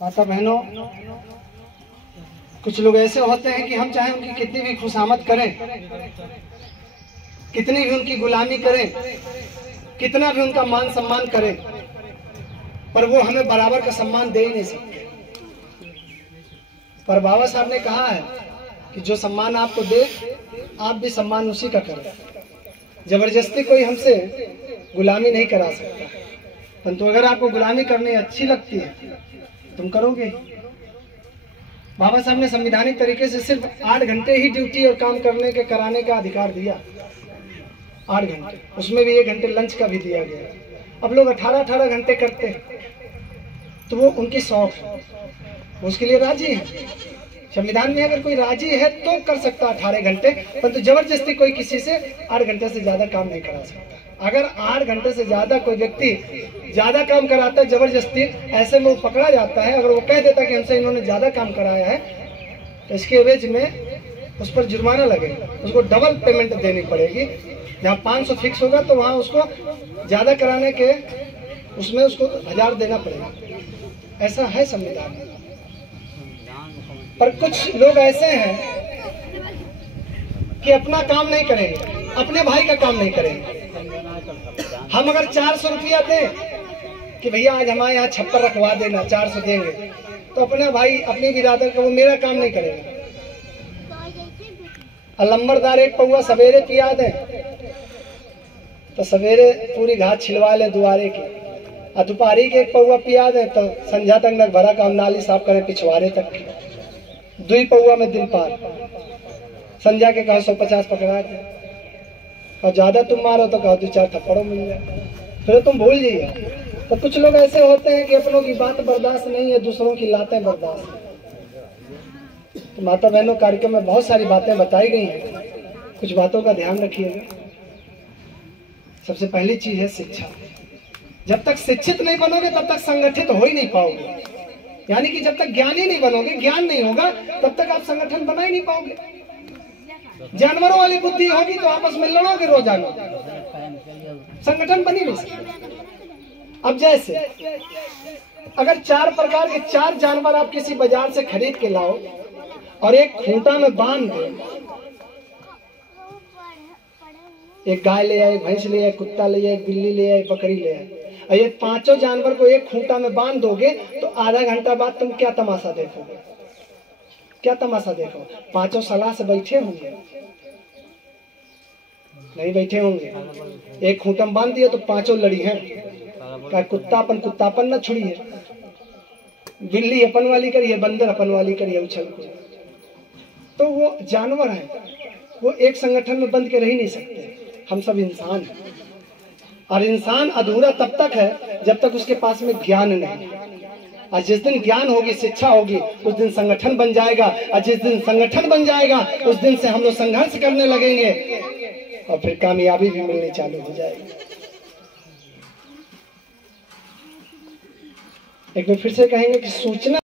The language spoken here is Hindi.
माता बहनों, कुछ लोग ऐसे होते हैं कि हम चाहे उनकी कितनी भी खुशामद करें, कितनी भी उनकी गुलामी करें, कितना भी उनका मान सम्मान करें, पर वो हमें बराबर का सम्मान दे ही नहीं सकते। पर बाबा साहब ने कहा है कि जो सम्मान आपको दे, आप भी सम्मान उसी का करें। जबरदस्ती कोई हमसे गुलामी नहीं करा सकता, परंतु अगर आपको गुलामी करनी अच्छी लगती है तुम करोगे। बाबा साहब ने संवैधानिक तरीके से सिर्फ 8 घंटे ही ड्यूटी और काम करने के कराने का अधिकार दिया। 8 घंटे, उसमें भी 1 घंटे लंच का भी दिया गया। अब लोग 18-18 घंटे करते हैं, तो वो उनकी शौक है, उसके लिए राजी है। संविधान में अगर कोई राजी है तो कर सकता 18 घंटे, परंतु जबरदस्ती कोई किसी से 8 घंटे से ज्यादा काम नहीं करा सकता। अगर 8 घंटे से ज्यादा कोई व्यक्ति ज्यादा काम कराता है जबरदस्ती, ऐसे में वो पकड़ा जाता है। अगर वो कह देता कि हमसे इन्होंने ज्यादा काम कराया है, तो इसके एवज में उस पर जुर्माना लगेगा, उसको डबल पेमेंट देनी पड़ेगी। जहाँ 500 फिक्स होगा तो वहाँ उसको ज्यादा कराने के उसमें उसको 1000 देना पड़ेगा। ऐसा है संविधान में। पर कुछ लोग ऐसे हैं कि अपना काम नहीं करेंगे, अपने भाई का काम नहीं करेंगे। हम अगर 400 रुपया दें कि भैया आज हमारे यहाँ छप्पर रखवा देना, 400 देंगे, तो अपना भाई अपनी बिरादर का वो मेरा काम नहीं करेगा। लंबरदार 1 पौवा सवेरे पिया दें तो सवेरे पूरी घास छिलवा ले दुआरे की, और दोपहरी के 1 पौवा पिया दें तो संध्या तक न भरा काम नाली साफ करें पिछवाड़े तक की। 2 पौवा में दिन पार। संध्या के कहा 150 पकड़ा दे, और ज्यादा तुम मारो तो कहो 2-4 थप्पड़ों मिल जाए, फिर तुम भूल जाइए। तो कुछ लोग ऐसे होते हैं कि अपनों की बात बर्दाश्त नहीं है, दूसरों की लातें बर्दाश्त है। तो माता बहनों, कार्यक्रम में बहुत सारी बातें बताई गई हैं, कुछ बातों का ध्यान रखिएगा। सबसे पहली चीज है शिक्षा। जब तक शिक्षित नहीं बनोगे तब तक संगठित हो ही नहीं पाओगे। यानी कि जब तक ज्ञानी नहीं बनोगे, ज्ञान नहीं होगा, तब तक आप संगठन बना ही नहीं पाओगे। जानवरों वाली बुद्धि होगी तो आपस में लड़ोगे रोजाना, संगठन बन ही नहीं सकता। अब जैसे अगर 4 प्रकार के 4 जानवर आप किसी बाजार से खरीद के लाओ और एक खूंटा में बांध दो, एक गाय ले आए, भैंस ले आए, कुत्ता ले आए, बिल्ली ले आए, बकरी ले आए, और ये 5 जानवर को एक खूंटा में बांध दोगे तो आधा घंटा बाद तुम क्या तमाशा देखोगे? क्या तमाशा देखो? 5 सलाह से बैठे होंगे? नहीं बैठे होंगे। एक खूंटा में बांध दिए तो 5 लड़ी हैं। क्या कुत्तापन कुत्तापन न छुड़ी है, बिल्ली अपन वाली करी है, बंदर अपन वाली करी है, उछल को। तो वो जानवर है, वो एक संगठन में बंद के रह ही नहीं सकते। हम सब इंसान हैं, और इंसान अधूरा तब तक है जब तक उसके पास में ज्ञान नहीं। और जिस दिन ज्ञान होगी, शिक्षा होगी, उस दिन संगठन बन जाएगा, और जिस दिन संगठन बन जाएगा उस दिन से हम लोग संघर्ष करने लगेंगे और फिर कामयाबी भी मिलनी चालू हो जाएगी। एक बार फिर से कहेंगे कि सूचना